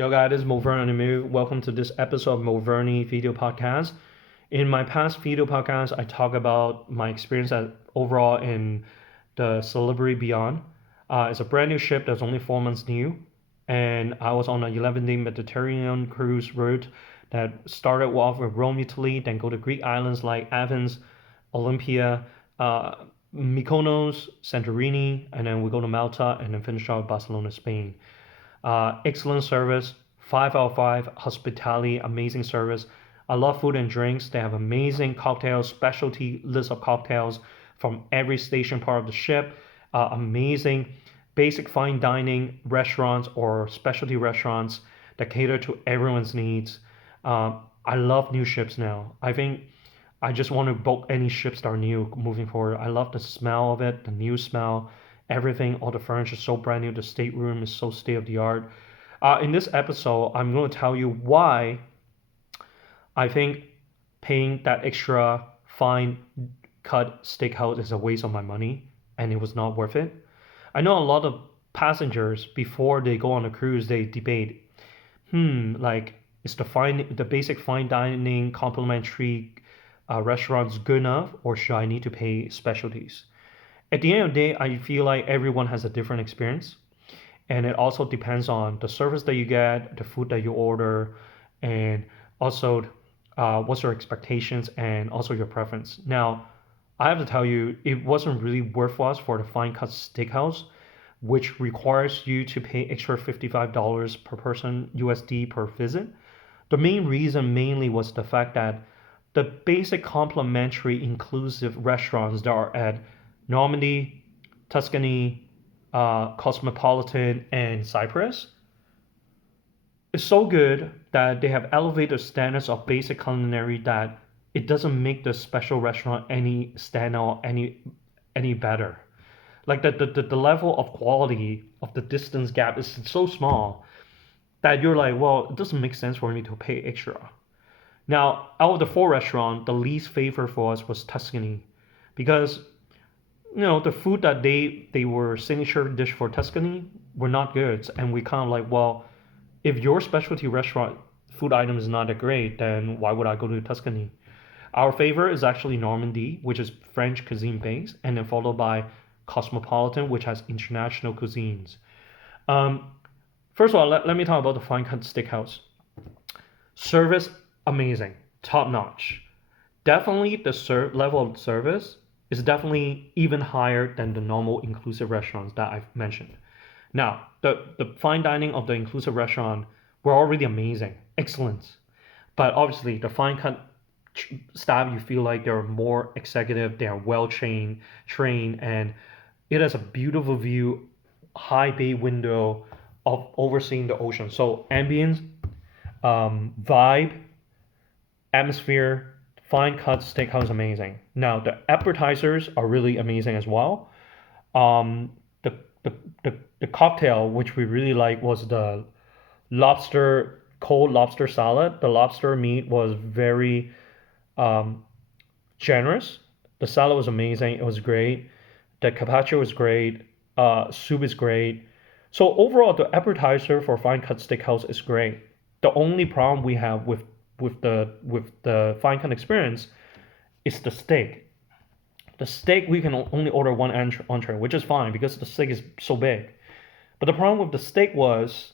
Yo guys, this is Moverni. Welcome to this episode of Moverni video podcast. In my past video podcast, I talk about my experience overall in the Celebrity Beyond. It's a brand new ship that's only 4 months new, and I was on an 11-day Mediterranean cruise route that started off with Rome, Italy, then go to Greek islands like Athens, Olympia, uh, Mykonos, Santorini, and then we go to Malta, and then finish off Barcelona, Spain. Excellent service, 5 out of 5. Hospitality, amazing service. I love food and drinks. They have amazing cocktails, specialty list of cocktails from every station part of the ship. Amazing basic fine dining restaurants or specialty restaurants that cater to everyone's needs. I love new ships now. I think I just want to book any ships that are new moving forward. I love the smell of it, the new smell, everything, all the furniture is so brand new. The stateroom is so state of the art. In this episode, I'm going to tell you why I think paying that extra fine cut steakhouse is a waste of my money and it was not worth it. I know a lot of passengers before they go on a cruise, they debate, like is the basic fine dining complimentary restaurants good enough, or should I need to pay specialties? At the end of the day, I feel like everyone has a different experience, and it also depends on the service that you get, the food that you order, and also what's your expectations and also your preference. Now, I have to tell you, it wasn't really worth us for the FineCut Steakhouse, which requires you to pay extra $55 per person USD per visit. The main reason mainly was the fact that the basic complimentary inclusive restaurants that are at Normandy, Tuscany, Cosmopolitan, and Cyprus is so good that they have elevated standards of basic culinary that it doesn't make the special restaurant any stand out any better. Like the level of quality of the distance gap is so small that you're like, well, it doesn't make sense for me to pay extra. Now, out of the 4 restaurants, the least favorite for us was Tuscany, because the food that they were signature dish for Tuscany were not good, and we kind of like, well, if your specialty restaurant food item is not that great, then why would I go to Tuscany? Our favorite is actually Normandy, which is French cuisine based, and then followed by Cosmopolitan, which has international cuisines. Um, First of all, let me talk about the FineCut Steakhouse. Service, amazing, top notch. Definitely the level of service is definitely even higher than the normal inclusive restaurants that I've mentioned. Now, the fine dining of the inclusive restaurant were already amazing, excellent. But obviously, the FineCut staff, you feel like they're more executive, they are well trained, and it has a beautiful view, high bay window of overseeing the ocean. So ambience, vibe, atmosphere, FineCut Steakhouse amazing. Now the appetizers are really amazing as well. Um, the, the cocktail which we really like was the cold lobster salad. The lobster meat was very um, generous. The salad was amazing. It was great. The carpaccio was great. Soup is great. So overall, the appetizer for FineCut Steakhouse is great. The only problem we have with the FineCut experience is the steak. The steak we can only order one entree, which is fine because the steak is so big. But the problem with the steak was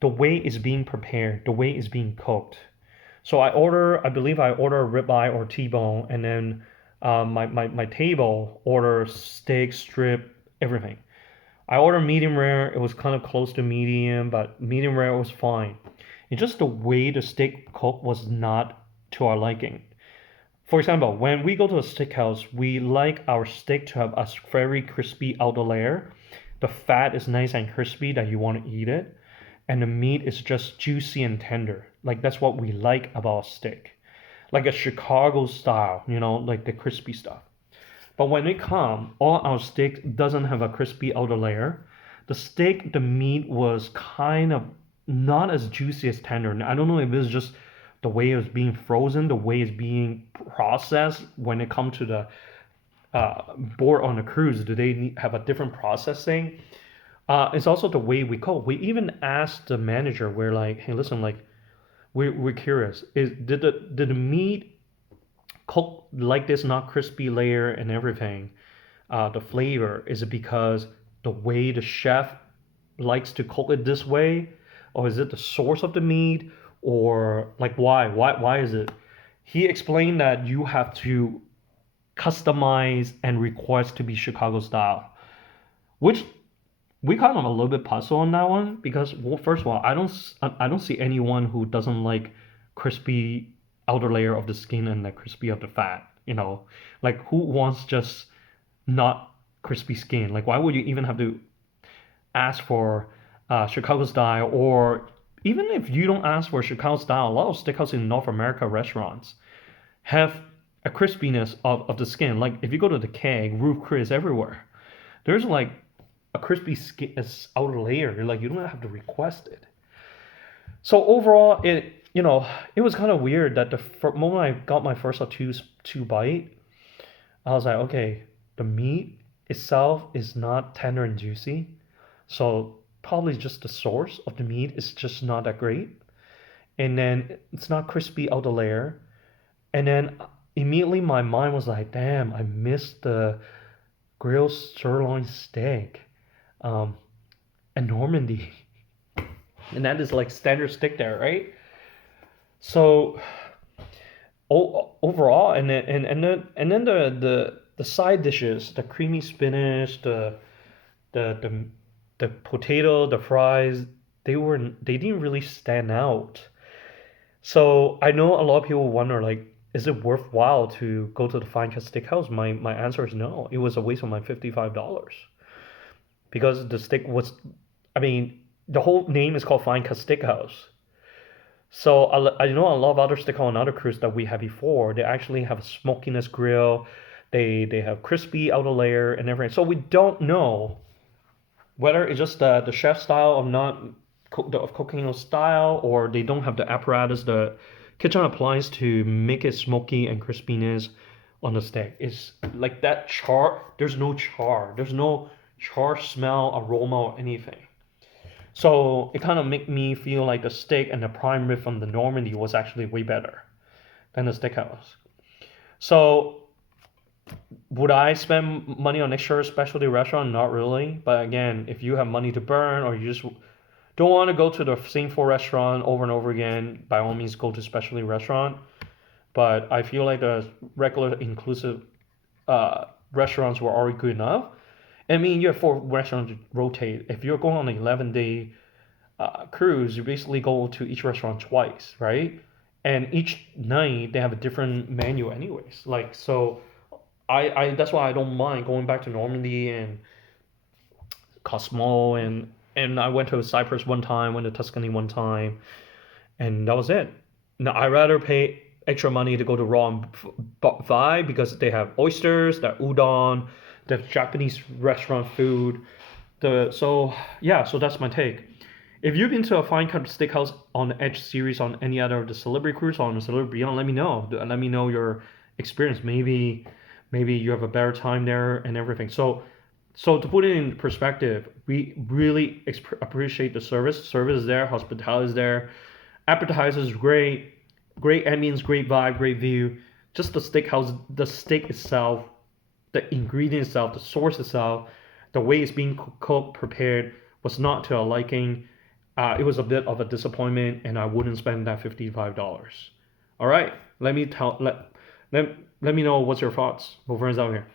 the way it's being prepared, the way it's being cooked. So I believe I order a ribeye or T-bone, and then my table orders steak, strip, everything. I ordered medium rare. It was kind of close to medium, but medium rare was fine. It's just the way the steak cooked was not to our liking. For example, when we go to a steakhouse, we like our steak to have a very crispy outer layer. The fat is nice and crispy that you want to eat it, and the meat is just juicy and tender. Like that's what we like about steak, like a Chicago style, like the crispy stuff. But when it comes, all our steak doesn't have a crispy outer layer. The meat was kind of not as juicy as tender. And I don't know if it's just the way it was being frozen, the way it's being processed when it comes to the board on a cruise. Do they have a different processing? It's also the way we cook. We even asked the manager, we're like, hey, listen, like, we're curious. Did the meat cook like this, not crispy layer and everything? The flavor, is it because the way the chef likes to cook it this way, or is it the source of the meat, or like why is it? He explained that you have to customize and request to be Chicago style, which we kind of a little bit puzzled on that one because, well, first of all, I don't see anyone who doesn't like crispy outer layer of the skin and the crispy of the fat. Like who wants just not crispy skin? Like why would you even have to ask for Chicago style? Or even if you don't ask for Chicago style, a lot of steakhouse in North America restaurants have a crispiness of the skin. Like if you go to the keg, Roof Chris everywhere, there's like a crispy skin outer layer. You're like, you don't have to request it. So overall, it was kind of weird that the moment I got my first or two bite, I was like, okay, the meat itself is not tender and juicy, so probably just the source of the meat is just not that great, and then it's not crispy outer layer, and then immediately my mind was like, damn, I missed the grilled sirloin steak, um, and Normandy, and that is like standard steak there, right? So overall, and then the side dishes, the creamy spinach, the the the potato, the fries, they didn't really stand out. So I know a lot of people wonder, like, is it worthwhile to go to the FineCut Steakhouse? My answer is no. It was a waste of my $55 because the steak was, I mean, the whole name is called FineCut Steakhouse. So I know a lot of other steakhouse and other cruise that we had before. They actually have a smokiness grill. They have crispy outer layer and everything. So we don't know whether it's just the chef style of not of cooking style, or they don't have the apparatus, the kitchen appliance to make it smoky and crispiness on the steak. It's like that char. There's no char. There's no char smell, aroma, or anything. So it kind of made me feel like the steak and the prime rib from the Normandy was actually way better than the steakhouse. So would I spend money on extra specialty restaurant? Not really. But again, if you have money to burn, or you just don't want to go to the same four restaurant over and over again, by all means go to specialty restaurant. But I feel like the regular inclusive restaurants were already good enough. I mean, you have four restaurants to rotate. If you're going on an 11-day cruise, you basically go to each restaurant twice, right? And each night they have a different menu, anyways. Like so, I that's why I don't mind going back to Normandy and Cosmo, and I went to Cyprus one time, went to Tuscany one time, and that was it. Now I rather pay extra money to go to Raw and Vibe because they have oysters, that udon, the Japanese restaurant food. So that's my take. If you've been to a FineCut Steakhouse on the Edge series on any other of the Celebrity Cruise or on the Celebrity Beyond, let me know. Let me know your experience. Maybe you have a better time there and everything. So to put it in perspective, we really appreciate the service. Service is there, hospitality is there, appetizers great, great ambience, great vibe, great view. Just the steakhouse, the steak itself, the ingredient itself, the source itself, the way it's being cooked, prepared was not to our liking. It was a bit of a disappointment, and I wouldn't spend that $55. All right, let me know what's your thoughts. Well, friends out here.